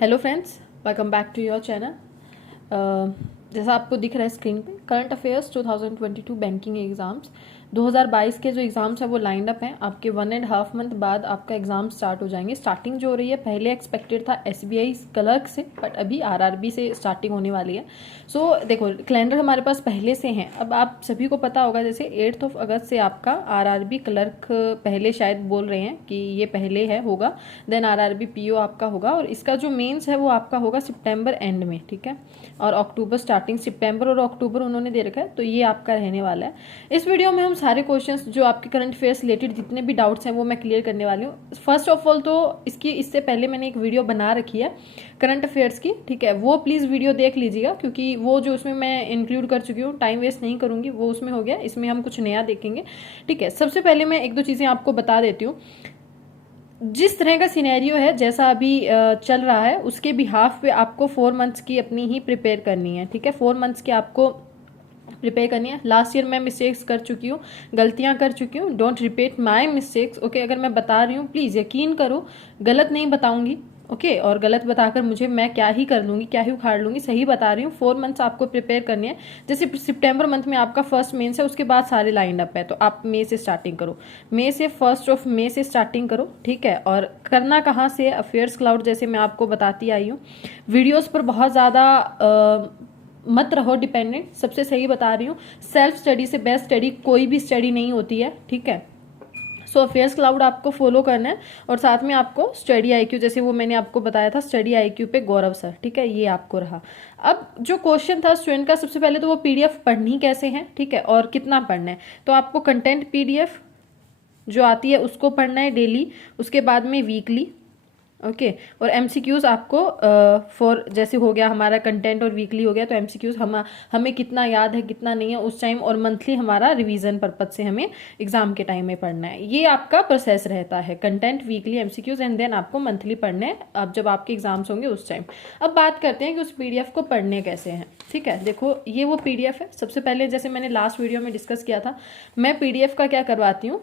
Hello friends, welcome back to your channel. जैसा आपको दिख रहा है स्क्रीन पे, करंट अफेयर्स 2022 बैंकिंग एग्जाम्स 2022 के जो एग्जाम्स है वो लाइंड अप हैं। आपके 1.5 मंथ बाद आपका एग्जाम स्टार्ट हो जाएंगे। स्टार्टिंग जो हो रही है, पहले एक्सपेक्टेड था एसबीआई क्लर्क से, बट अभी आरआरबी से स्टार्टिंग होने वाली है। सो देखो, कैलेंडर हमारे पास पहले से हैं। अब आप सभी को पता होगा, जैसे 8 अगस्त से आपका आरआरबी क्लर्क पहले शायद बोल रहे हैं कि ये पहले है होगा, देन आरआरबी पीओ आपका होगा, और इसका जो मेंस है वो आपका होगा सितंबर एंड में, ठीक है, और अक्टूबर स्टार्टिंग। सितंबर और अक्टूबर उन्होंने दे रखा है, तो ये आपका रहने वाला है। इस वीडियो में हम सारे क्वेश्चंस जो आपके करंट अफेयर्स रिलेटेड जितने भी डाउट्स हैं वो मैं क्लियर करने वाली हूँ। फर्स्ट ऑफ ऑल तो इससे पहले मैंने एक वीडियो बना रखी है करंट अफेयर्स की, ठीक है, वो प्लीज़ वीडियो देख लीजिएगा, क्योंकि वो जो उसमें मैं इंक्लूड कर चुकी हूँ, टाइम वेस्ट नहीं करूँगी, वो उसमें हो गया। इसमें हम कुछ नया देखेंगे, ठीक है। सबसे पहले मैं एक दो चीज़ें आपको बता देती हूँ। जिस तरह का सिनेरियो है, जैसा अभी चल रहा है, उसके बिहाफ पे आपको 4 मंथ्स की अपनी ही प्रिपेयर करनी है, ठीक है। 4 मंथ्स की आपको प्रिपेयर करनी है। लास्ट ईयर मैं मिस्टेक्स कर चुकी हूँ, गलतियां कर चुकी हूँ। Don't repeat my mistakes, okay. अगर मैं बता रही हूँ, प्लीज़ यकीन करो, गलत नहीं बताऊंगी, ओके। और गलत बताकर मुझे मैं क्या ही कर लूँगी, क्या ही उखाड़ लूँगी, सही बता रही हूँ। 4 मंथ्स आपको प्रिपेयर करनी है। जैसे सितंबर मंथ में आपका फर्स्ट मेंस है, उसके बाद सारे लाइंड अप है, तो आप मई से स्टार्टिंग करो, मई से 1 मई से स्टार्टिंग करो, ठीक है। और करना कहाँ से, अफेयर्स क्लाउड, जैसे मैं आपको बताती आई हूँ। वीडियोज़ पर बहुत ज़्यादा मत रहो डिपेंडेंट, सबसे सही बता रही हूँ। सेल्फ स्टडी से बेस्ट स्टडी कोई भी स्टडी नहीं होती है, ठीक है। सो अफेयर्स क्लाउड आपको फॉलो करना है, और साथ में आपको स्टडी आईक्यू, जैसे वो मैंने आपको बताया था, स्टडी आईक्यू पे गौरव सर, ठीक है, ये आपको रहा। अब जो क्वेश्चन था स्टूडेंट का, सबसे पहले तो वो पीडीएफ पढ़नी कैसे है, ठीक है, और कितना पढ़ना है। तो आपको कंटेंट पीडीएफ जो आती है उसको पढ़ना है डेली, उसके बाद में वीकली, ओके। और एमसीक्यूज आपको फॉर, जैसे हो गया हमारा कंटेंट और वीकली हो गया, तो एमसीक्यूज हमें कितना याद है कितना नहीं है उस टाइम, और मंथली हमारा रिवीजन पर्पज से हमें एग्जाम के टाइम में पढ़ना है। ये आपका प्रोसेस रहता है, content, weekly, MCQs, and then आपको मंथली पढ़ना है, अब जब आपके एग्जाम्स होंगे उस टाइम। अब बात करते हैं कि उस पीडीएफ को पढ़ने कैसे हैं, ठीक है। देखो, ये वो पीडीएफ है। सबसे पहले, जैसे मैंने लास्ट वीडियो में डिस्कस किया था, मैं पीडीएफ का क्या करवाती हूँ,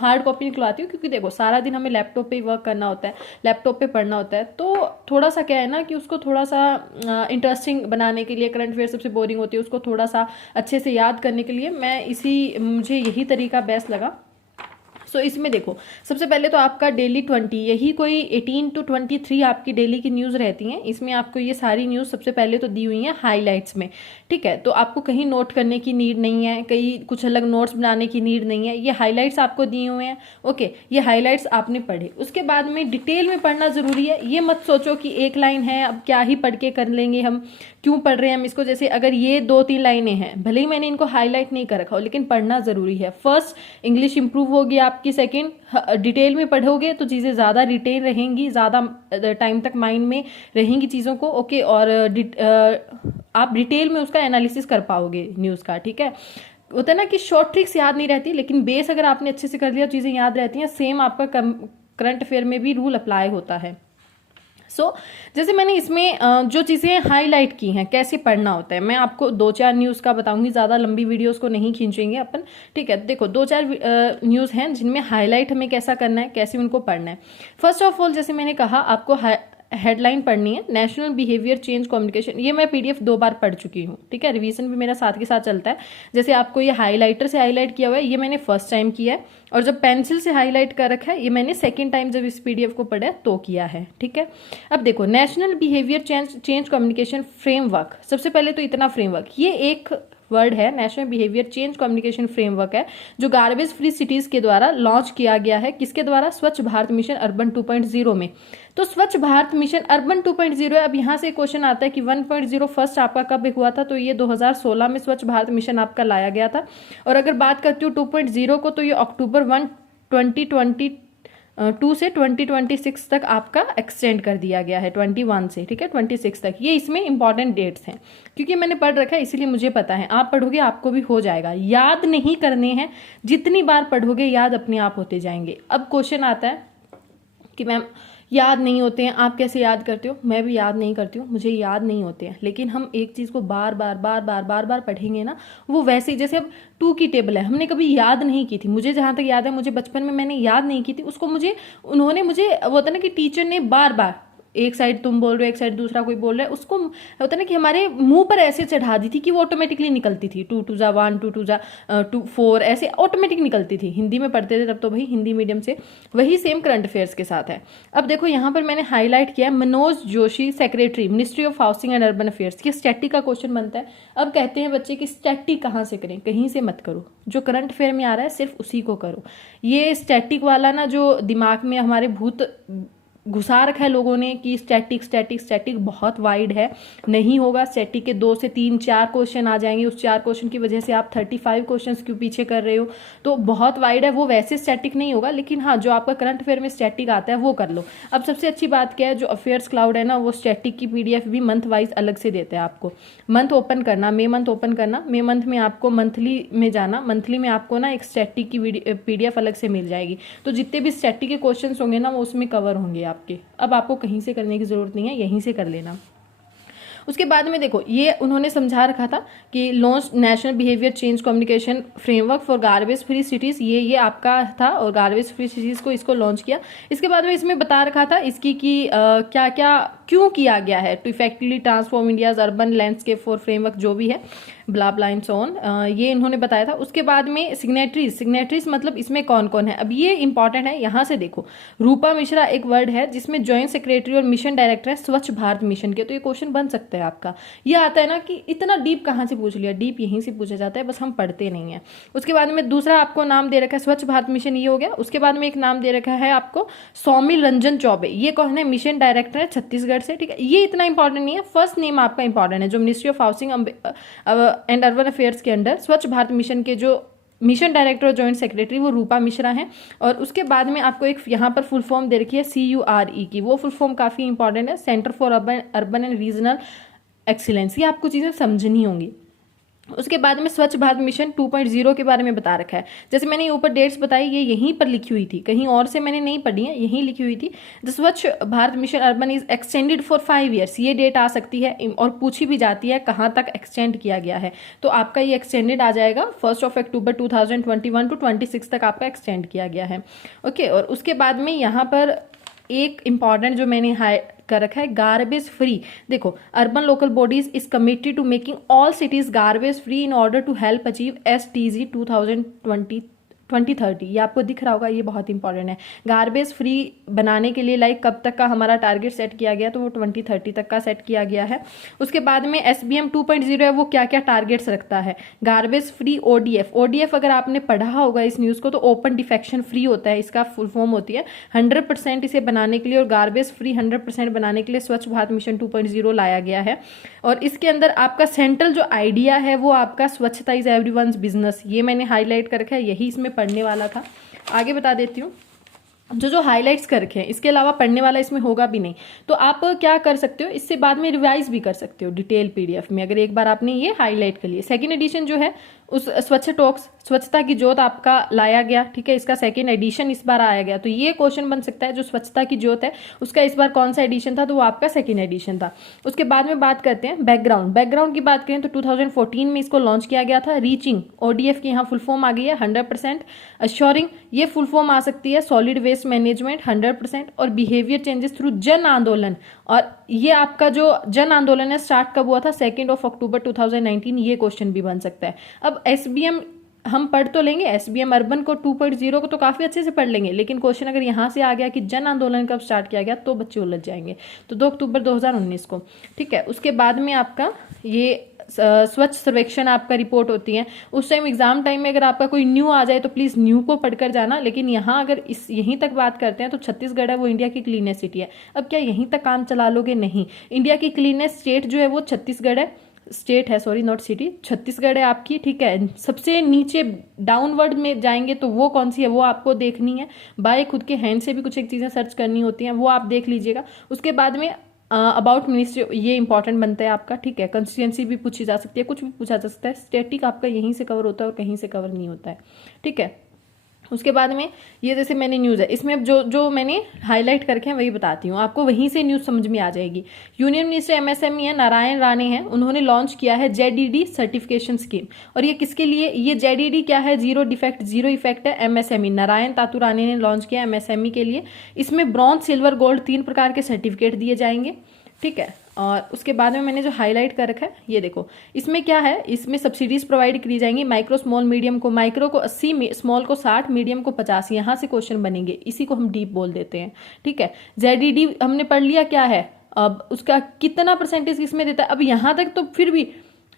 हार्ड कॉपी निकलवाती हूँ, क्योंकि देखो सारा दिन हमें लैपटॉप पे ही वर्क करना होता है, लैपटॉप पे पढ़ना होता है, तो थोड़ा सा क्या है ना कि उसको थोड़ा सा इंटरेस्टिंग बनाने के लिए, करंट अफेयर सबसे बोरिंग होती है, उसको थोड़ा सा अच्छे से याद करने के लिए मुझे यही तरीका बेस्ट लगा। सो इसमें देखो, सबसे पहले तो आपका डेली 20, यही कोई 18 to 23 आपकी डेली की न्यूज़ रहती हैं। इसमें आपको ये सारी न्यूज़ सबसे पहले तो दी हुई हैं हाईलाइट्स में, ठीक है। तो आपको कहीं नोट करने की नीड नहीं है, कहीं कुछ अलग नोट्स बनाने की नीड नहीं है, ये हाईलाइट्स आपको दिए हुए हैं, ओके। ये हाईलाइट्स आपने पढ़े, उसके बाद में डिटेल में पढ़ना ज़रूरी है। ये मत सोचो कि एक लाइन है, अब क्या ही पढ़ के कर लेंगे हम, क्यों पढ़ रहे हैं हम इसको। जैसे अगर ये 2-3 लाइनें हैं, भले ही मैंने इनको हाईलाइट नहीं कर रखा हो, लेकिन पढ़ना ज़रूरी है। फर्स्ट, इंग्लिश इंप्रूव होगी आपकी। सेकेंड, डिटेल में पढ़ोगे तो चीज़ें ज़्यादा रिटेन रहेंगी, ज़्यादा टाइम तक माइंड में रहेंगी चीज़ों को, ओके। और आप डिटेल में उसका एनालिसिस कर पाओगे न्यूज़ का, ठीक है। होता है ना कि शॉर्ट ट्रिक्स याद नहीं रहती, लेकिन बेस अगर आपने अच्छे से कर लिया, चीज़ें याद रहती हैं। सेम आपका करंट अफेयर में भी रूल अप्लाई होता है। जैसे मैंने इसमें जो चीज़ें हाईलाइट की हैं, कैसे पढ़ना होता है, मैं आपको 2-4 न्यूज़ का बताऊंगी, ज़्यादा लंबी वीडियोस को नहीं खींचेंगे अपन, ठीक है। देखो, 2-4 न्यूज़ हैं जिनमें हाईलाइट हमें कैसा करना है, कैसे उनको पढ़ना है। फर्स्ट ऑफ ऑल, जैसे मैंने कहा, आपको हेडलाइन पढ़नी है, नेशनल बिहेवियर चेंज कम्युनिकेशन। ये मैं पीडीएफ 2 बार पढ़ चुकी हूँ, ठीक है। रिवीजन भी मेरा साथ के साथ चलता है। जैसे आपको ये हाईलाइटर से हाईलाइट किया हुआ है, ये मैंने फर्स्ट टाइम किया है, और जब पेंसिल से हाईलाइट कर रखा है, ये मैंने सेकेंड टाइम जब इस पीडीएफ को पढ़ा तो किया है, ठीक है। अब देखो, national behaviour change communication framework, सबसे पहले तो इतना फ्रेमवर्क, ये एक वर्ड है, national behaviour change communication framework है, जो गार्बेज फ्री सिटीज के द्वारा लॉन्च किया गया है। किसके द्वारा? स्वच्छ भारत मिशन अर्बन 2.0 में। तो स्वच्छ भारत मिशन अर्बन 2.0 है। अब यहाँ से क्वेश्चन आता है कि 1.0 फर्स्ट आपका कब हुआ था, तो ये 2016 में स्वच्छ भारत मिशन आपका लाया गया था। और अगर बात करती हूँ 2.0 को, तो ये अक्टूबर 1, 2022 से 2026 तक आपका एक्सटेंड कर दिया गया है, 21 से, ठीक है, 26 तक। ये इसमें इंपॉर्टेंट डेट्स हैं, क्योंकि मैंने पढ़ रखा है इसीलिए मुझे पता है। आप पढ़ोगे आपको भी हो जाएगा, याद नहीं करने हैं, जितनी बार पढ़ोगे याद अपने आप होते जाएंगे। अब क्वेश्चन आता है कि मैम याद नहीं होते हैं, आप कैसे याद करते हो? मैं भी याद नहीं करती हूँ, मुझे याद नहीं होते हैं, लेकिन हम एक चीज़ को बार बार पढ़ेंगे ना, वो वैसे ही, जैसे अब 2 की टेबल है, हमने कभी याद नहीं की थी। मुझे जहाँ तक याद है, मुझे बचपन में मैंने याद नहीं की थी उसको, मुझे वो होता ना कि टीचर ने बार बार एक साइड तुम बोल रहे हो, एक साइड दूसरा कोई बोल रहा है, उसको होता है ना कि हमारे मुंह पर ऐसे चढ़ा दी थी कि वो ऑटोमेटिकली निकलती थी, 2 2 जा 1, 2 2 जा 2 4, ऐसे ऑटोमेटिक निकलती थी। हिंदी में पढ़ते थे तब तो भाई, हिंदी मीडियम से। वही सेम करंट अफेयर्स के साथ है। अब देखो यहाँ पर मैंने हाईलाइट किया है Manoj Joshi, secretary ministry of housing and urban affairs. ये स्टैटिक का क्वेश्चन बनता है। अब कहते हैं बच्चे कि स्टैटिक कहाँ से करें, कहीं से मत करो, जो करंट अफेयर में आ रहा है सिर्फ उसी को करो। ये स्टैटिक वाला ना जो दिमाग में हमारे भूत घुसा रखा है लोगों ने कि स्टैटिक स्टैटिक स्टैटिक बहुत वाइड है, नहीं होगा। स्टैटिक के 2 से 3 4 क्वेश्चन आ जाएंगे, उस 4 क्वेश्चन की वजह से आप 35 क्वेश्चंस क्यों पीछे कर रहे हो, तो बहुत वाइड है, वो वैसे स्टैटिक नहीं होगा। लेकिन हाँ, जो आपका करंट अफेयर में स्टैटिक आता है वो कर लो। अब सबसे अच्छी बात क्या है, जो अफेयर्स क्लाउड है ना, वो स्टैटिक की PDF भी मंथ वाइज अलग से देते हैं आपको। मंथ ओपन करना, मे मंथ ओपन करना, मे मंथ में आपको मंथली में जाना, मंथली में आपको ना एक स्टैटिक की PDF अलग से मिल जाएगी। तो जितने भी स्टैटिक के क्वेश्चन होंगे ना, वो उसमें कवर होंगे आपके। अब आपको कहीं से करने की जरूरत नहीं है, यहीं से कर लेना। उसके बाद में देखो, ये उन्होंने समझा रखा था कि launch national behaviour change communication framework for garbage free cities, ये आपका था, और गार्बेज फ्री सिटीज को इसको लॉन्च किया। इसके बाद में इसमें बता रखा था इसकी कि क्या क्या क्यों किया गया है, to effectively transform India's urban landscape for framework, जो भी है ब्ला ब्ला एंड सो ऑन, ये इन्होंने बताया था। उसके बाद में सिग्नेटरीज मतलब इसमें कौन कौन है, अब ये इंपॉर्टेंट है। यहाँ से देखो, रूपा मिश्रा एक वर्ड है जिसमें ज्वाइंट सेक्रेटरी और मिशन डायरेक्टर है स्वच्छ भारत मिशन के, तो ये क्वेश्चन बन सकता है आपका। ये आता है ना कि इतना डीप कहाँ से पूछ लिया, डीप यहीं से पूछा जाता है, बस हम पढ़ते नहीं है। उसके बाद में दूसरा आपको नाम दे रखा है स्वच्छ भारत मिशन, ये हो गया। उसके बाद में एक नाम दे रखा है आपको सौमिल रंजन चौबे, ये कौन है, मिशन डायरेक्टर है छत्तीसगढ़ से, ठीक है। ये इतना इंपॉर्टेंट नहीं है, फर्स्ट नेम आपका इंपॉर्टेंट है, जो ministry of housing and urban affairs के अंडर स्वच्छ भारत मिशन के जो मिशन डायरेक्टर और जॉइंट सेक्रेटरी वो रूपा मिश्रा हैं। और उसके बाद में आपको एक यहाँ पर फुल फॉर्म दे रखी है CURE की, वो फुल फॉर्म काफी इंपॉर्टेंट है, centre for urban and regional excellence. ये आपको चीजें समझनी होंगी। उसके बाद में स्वच्छ भारत मिशन 2.0 के बारे में बता रखा है। जैसे मैंने ऊपर डेट्स बताई, ये यहीं पर लिखी हुई थी, कहीं और से मैंने नहीं पढ़ी है, यहीं लिखी हुई थी। द स्वच्छ Bharat mission urban is extended for 5 years, ये डेट आ सकती है और पूछी भी जाती है कहाँ तक एक्सटेंड किया गया है, तो आपका ये एक्सटेंडेड आ जाएगा 1 अक्टूबर 2021 to 26 तक आपका एक्सटेंड किया गया है। ओके, और उसके बाद में यहाँ पर एक इंपॉर्टेंट जो मैंने कर रखा है, गार्बेज फ्री। देखो, urban local bodies is committed to making all cities garbage free in order to help achieve SDG 2030। ये आपको दिख रहा होगा, ये बहुत इंपॉर्टेंट है। गार्बेज फ्री बनाने के लिए लाइक कब तक का हमारा टारगेट सेट किया गया, तो वो 2030 तक का सेट किया गया है। उसके बाद में SBM 2.0 है, वो क्या क्या टारगेट्स रखता है, गार्बेज फ्री ODF अगर आपने पढ़ा होगा इस न्यूज़ को, तो ओपन डिफेक्शन फ्री होता है, इसका फुल फॉर्म होती है। 100% इसे बनाने के लिए और गार्बेज फ्री 100% बनाने के लिए स्वच्छ भारत मिशन 2.0 लाया गया है। और इसके अंदर आपका सेंट्रल जो आइडिया है वो आपका स्वच्छता इज एवरीवन्स बिजनेस, ये मैंने हाईलाइट कर रखा है, यही इसमें पढ़ने वाला था। आगे बता देती हूँ, जो हाइलाइट्स कर रखे हैं, इसके अलावा पढ़ने वाला इसमें होगा भी नहीं, तो आप क्या कर सकते हो, इससे बाद में रिवाइज भी कर सकते हो डिटेल PDF में, अगर एक बार आपने ये हाईलाइट कर लिया। सेकंड एडिशन जो है उस स्वच्छ टॉक्स, स्वच्छता की ज्योत आपका लाया गया, ठीक है, इसका सेकंड एडिशन इस बार आया गया, तो ये क्वेश्चन बन सकता है जो स्वच्छता की ज्योत है उसका इस बार कौन सा एडिशन था, तो वो आपका सेकंड एडिशन था। उसके बाद में बात करते हैं बैकग्राउंड की बात करें तो 2014 में इसको लॉन्च किया गया था। रीचिंग ODF की यहाँ फुल फॉर्म आ गई है 100%। अश्योरिंग, ये फुल फॉर्म आ सकती है सॉलिड वेस्ट मैनेजमेंट 100%। और बिहेवियर चेंजेस थ्रू जन आंदोलन, और ये आपका जो जन आंदोलन है स्टार्ट कब हुआ था, 2 अक्टूबर 2019, ये क्वेश्चन भी बन सकता है। अब SBM हम पढ़ तो लेंगे, SBM अर्बन को 2.0 को तो काफी अच्छे से पढ़ लेंगे, लेकिन क्वेश्चन अगर यहाँ से आ गया कि जन आंदोलन कब स्टार्ट किया गया तो बच्चे उलझ जाएंगे। तो 2 अक्टूबर 2019 को, ठीक है। उसके बाद में आपका ये स्वच्छ सर्वेक्षण आपका रिपोर्ट होती है, उस टाइम एग्जाम टाइम में अगर आपका कोई न्यू आ जाए तो प्लीज न्यू को पढ़कर जाना। लेकिन यहाँ अगर यहीं तक बात करते हैं तो छत्तीसगढ़ है वो इंडिया की क्लीनेस्ट सिटी है। अब क्या यहीं तक काम चला लोगे, नहीं, इंडिया की क्लीनेस्ट स्टेट जो है वो छत्तीसगढ़ है, स्टेट है, सॉरी नॉट सिटी, छत्तीसगढ़ है आपकी, ठीक है। सबसे नीचे डाउनवर्ड में जाएंगे तो वो कौन सी है वो आपको देखनी है, बाय खुद के हैंड से भी कुछ एक चीजें सर्च करनी होती हैं, वो आप देख लीजिएगा। उसके बाद में अबाउट मिनिस्ट्री, ये इंपॉर्टेंट बनता है आपका, ठीक है। कंस्टिट्यूएंसी भी पूछी जा सकती है, कुछ भी पूछा जा सकता है। स्टैटिक आपका यहीं से कवर होता है और कहीं से कवर नहीं होता है, ठीक है। उसके बाद में ये जैसे मैंने न्यूज़ है, इसमें अब जो जो मैंने हाईलाइट करके हैं वही बताती हूँ आपको, वहीं से न्यूज़ समझ में आ जाएगी। यूनियन मिनिस्टर एमएसएमई है नारायण राणे हैं, उन्होंने लॉन्च किया है जेडीडी सर्टिफिकेशन स्कीम। और ये किसके लिए, ये जेडीडी क्या है, जीरो डिफेक्ट जीरो इफेक्ट है एमएसएमई, नारायण तातू राणे ने लॉन्च किया एमएसएमई के लिए। इसमें ब्रॉन्ज सिल्वर गोल्ड 3 प्रकार के सर्टिफिकेट दिए जाएंगे, ठीक है। और उसके बाद में मैंने जो हाईलाइट कर रखा है ये देखो, इसमें क्या है, इसमें सब्सिडीज प्रोवाइड करी जाएंगी। माइक्रो स्मॉल मीडियम को, माइक्रो को 80, स्मॉल को 60, मीडियम को 50, यहाँ से क्वेश्चन बनेंगे, इसी को हम डीप बोल देते हैं, ठीक है। जेडीडी हमने पढ़ लिया क्या है, अब उसका कितना परसेंटेज किसमें देता है, अब यहाँ तक तो फिर भी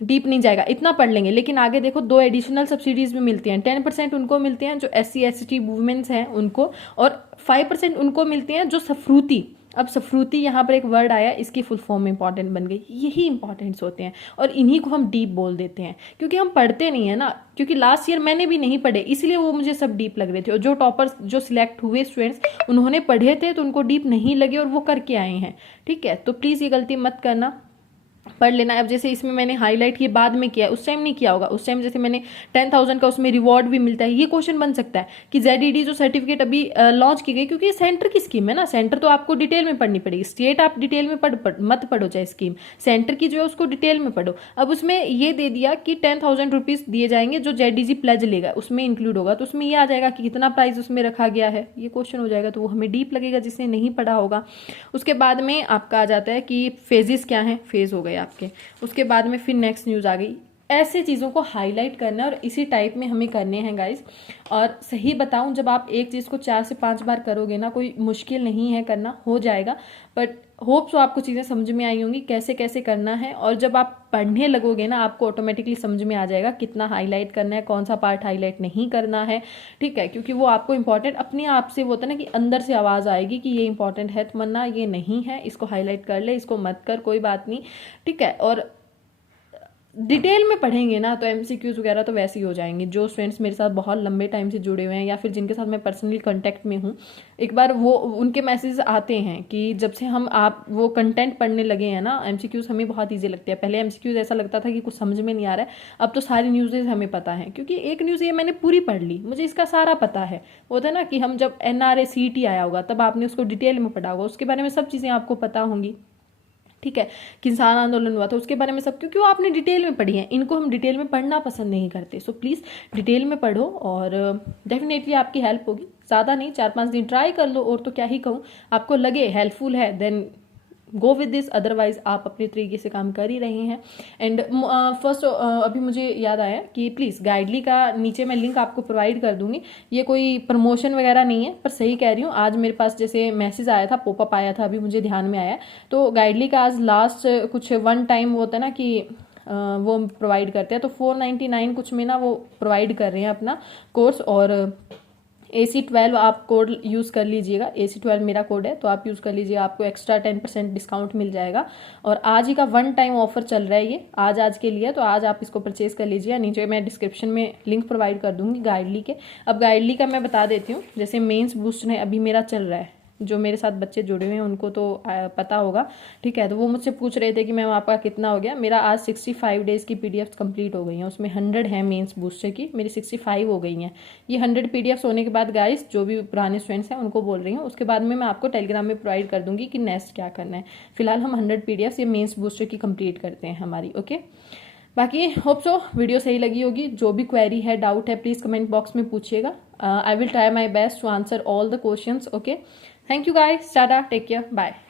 डीप नहीं जाएगा, इतना पढ़ लेंगे। लेकिन आगे देखो 2 एडिशनल सब्सिडीज भी मिलती हैं, 10% उनको मिलते हैं जो SC ST वुमेन्स हैं उनको, और 5% उनको मिलते हैं जो सफ्रूती। अब सफ्रूती यहाँ पर एक वर्ड आया, इसकी फुल फॉर्म इंपॉर्टेंट बन गई, यही इंपॉर्टेंट्स होते हैं और इन्हीं को हम डीप बोल देते हैं, क्योंकि हम पढ़ते नहीं है ना, क्योंकि लास्ट ईयर मैंने भी नहीं पढ़े, इसलिए वो मुझे सब डीप लग रहे थे। और जो टॉपर्स जो सिलेक्ट हुए स्टूडेंट्स उन्होंने पढ़े थे तो उनको डीप नहीं लगे और वो करके आए हैं, ठीक है। तो प्लीज़ ये गलती मत करना, पढ़ लेना। अब जैसे इसमें मैंने हाईलाइट ये बाद में किया, उस टाइम नहीं किया होगा, उस टाइम जैसे मैंने 10,000 का उसमें रिवॉर्ड भी मिलता है, ये क्वेश्चन बन सकता है कि जेडीडी जो सर्टिफिकेट अभी लॉन्च की गई, क्योंकि ये सेंटर की स्कीम है ना, सेंटर तो आपको डिटेल में पढ़नी पड़ेगी, स्टेट आप डिटेल में मत पढ़ो, चाहे स्कीम सेंटर की जो है उसको डिटेल में पढ़ो। अब उसमें ये दे दिया कि 10,000 रुपीज दिए जाएंगे जो जेडीजी प्लेज लेगा, उसमें इंक्लूड होगा, तो उसमें ये आ जाएगा कि कितना प्राइस उसमें रखा गया है, ये क्वेश्चन हो जाएगा, तो वो हमें डीप लगेगा जिसने नहीं पढ़ा होगा। उसके बाद में आपका आ जाता है कि फेजेस क्या है, फेज हो गए आपके। उसके बाद में फिर नेक्स्ट न्यूज़ आ गई, ऐसे चीज़ों को हाईलाइट करना और इसी टाइप में हमें करने हैं गाइस। और सही बताऊं, जब आप एक चीज़ को 4 से 5 बार करोगे ना, कोई मुश्किल नहीं है, करना हो जाएगा। बट होप सो आपको चीज़ें समझ में आई होंगी कैसे कैसे करना है, और जब आप पढ़ने लगोगे ना आपको ऑटोमेटिकली समझ में आ जाएगा कितना हाईलाइट करना है, कौन सा पार्ट हाईलाइट नहीं करना है, ठीक है। क्योंकि वो आपको इंपॉर्टेंट अपने आप से वो होता है ना कि अंदर से आवाज़ आएगी कि ये इंपॉर्टेंट है, तो मन्ना ये नहीं है, इसको हाईलाइट कर ले, इसको मत कर, कोई बात नहीं, ठीक है। और डिटेल में पढ़ेंगे ना तो MCQs वगैरह तो वैसे ही हो जाएंगे। जो स्टूडेंट्स मेरे साथ बहुत लंबे टाइम से जुड़े हुए हैं या फिर जिनके साथ मैं पर्सनली कांटेक्ट में हूँ, एक बार वो उनके मैसेज आते हैं कि जब से हम आप वो कंटेंट पढ़ने लगे हैं ना, MCQs हमें बहुत ईजी लगती है। पहले MCQs ऐसा लगता था कि कुछ समझ में नहीं आ रहा है, अब तो सारी न्यूज़ेज हमें पता है, क्योंकि एक न्यूज़ ये मैंने पूरी पढ़ ली, मुझे इसका सारा पता है। वो था ना कि हम जब NRA CET आया होगा तब आपने उसको डिटेल में पढ़ा होगा, उसके बारे में सब चीज़ें आपको पता होंगी, ठीक है। किसान आंदोलन हुआ था उसके बारे में सब, क्योंकि वो आपने डिटेल में पढ़ी है, इनको हम डिटेल में पढ़ना पसंद नहीं करते। सो प्लीज़ डिटेल में पढ़ो और डेफिनेटली आपकी हेल्प होगी। ज़्यादा नहीं, 4-5 दिन ट्राई कर लो, और तो क्या ही कहूँ, आपको लगे हेल्पफुल है then go with this, otherwise आप अपने तरीके से काम कर ही रहे हैं। एंड फर्स्ट अभी मुझे याद आया कि प्लीज़ गाइडली का नीचे मैं लिंक आपको प्रोवाइड कर दूंगी, ये कोई प्रमोशन वगैरह नहीं है, पर सही कह रही हूँ, आज मेरे पास जैसे मैसेज आया था, पॉपअप आया था, अभी मुझे ध्यान में आया, तो गाइडली का आज लास्ट कुछ 1 टाइम होता है ना कि वो प्रोवाइड करते हैं, तो 499 कुछ में ना वो प्रोवाइड कर रहे हैं अपना कोर्स। और AC12 आप कोड यूज़ कर लीजिएगा, AC12 मेरा कोड है, तो आप यूज़ कर लीजिएगा, आपको एक्स्ट्रा 10% डिस्काउंट मिल जाएगा। और आज ही का 1 टाइम ऑफर चल रहा है, ये आज के लिए, तो आज आप इसको परचेज कर लीजिए। नीचे मैं डिस्क्रिप्शन में लिंक प्रोवाइड कर दूंगी गाइडली के। अब गाइडली का मैं बता देती हूँ, जैसे मेंस बूस्ट है अभी मेरा चल रहा है, जो मेरे साथ बच्चे जुड़े हुए हैं उनको तो पता होगा, ठीक है। तो वो मुझसे पूछ रहे थे कि मैम आपका कितना हो गया, मेरा आज 65 डेज की PDF कंप्लीट हो गई हैं, उसमें 100 है मेंस बूस्टर की, मेरी 65 हो गई हैं। ये 100 PDFs होने के बाद गाइस, जो भी पुराने स्टूडेंट्स हैं उनको बोल रही हूँ, उसके बाद में मैं आपको टेलीग्राम में प्रोवाइड कर दूंगी कि नेक्स्ट क्या करना है। फिलहाल हम 100 PDFs ये मेंस बूस्टर की कंप्लीट करते हैं हमारी, ओके। बाकी होप सो वीडियो सही लगी होगी, जो भी क्वेरी है, डाउट है, प्लीज़ कमेंट बॉक्स में पूछिएगा। I will try my best to answer all the questions, okay. Thank you guys. Tada. Take care. Bye.